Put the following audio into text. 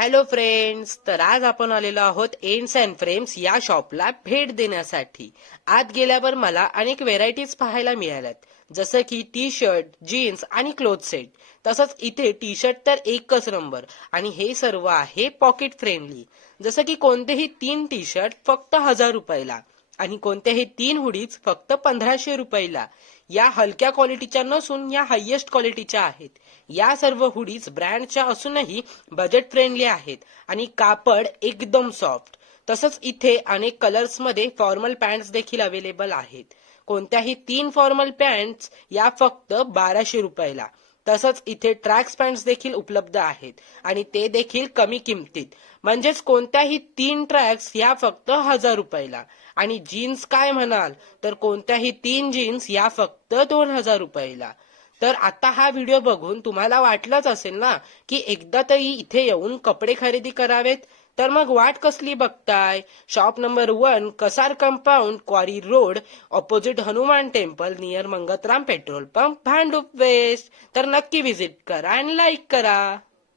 Hello friends, तर आज आपण आलेलो आहोत एंड्स अँड फ्रेम्स या शॉपला भेट देण्यासाठी. आत गेल्यावर मला अनेक व्हेरायटीज पाहायला मिळाल्यात, जसं की टी शर्ट, जीन्स आणि क्लोथ सेट. तसंच इथे टी शर्ट तर एकच नंबर आणि हे सर्व आहे पॉकेट फ्रेंडली. जसं की कोणतेही 3 टी शर्ट फक्त 1000 रुपयाला आणि कोणतेही 3 हुडीज फक्त 1500 रुपयाला. या हलक्या क्वालिटीच्या नसून या हायेस्ट क्वालिटीच्या आहेत. या सर्व हुडीज ब्रँडच्या असूनही बजेट फ्रेंडली आहेत आणि कापड एकदम सॉफ्ट. तसंच इथे अनेक कलर्स मध्ये फॉर्मल पॅन्ट्स देखील अवेलेबल आहेत. कोणत्याही 3 फॉर्मल पॅन्ट्स या फक्त 1200 रुपयाला. तसंच इथे ट्रॅक्स पॅन्ट्स देखील उपलब्ध आहेत आणि ते देखील कमी किमतीत. म्हणजेच कोणत्याही 3 ट्रॅक्स या फक्त 1000 रुपयाला. आणि जीन्स काय म्हणाल, तर कोणत्याही 3 जीन्स या फक्त 2000 रुपयाला. तर आता हा व्हिडिओ बघून तुम्हाला वाटलंच असेल ना की एकदा तरी इथे येऊन कपडे खरेदी करावेत. तर मग वाट कसली बघताय? Shop number 1, Kasar compound, quarry road, opposite Hanuman temple, near Mangatram petrol pump, Bhandup west. तर नक्की व्हिजिट करा आणि लाईक करा.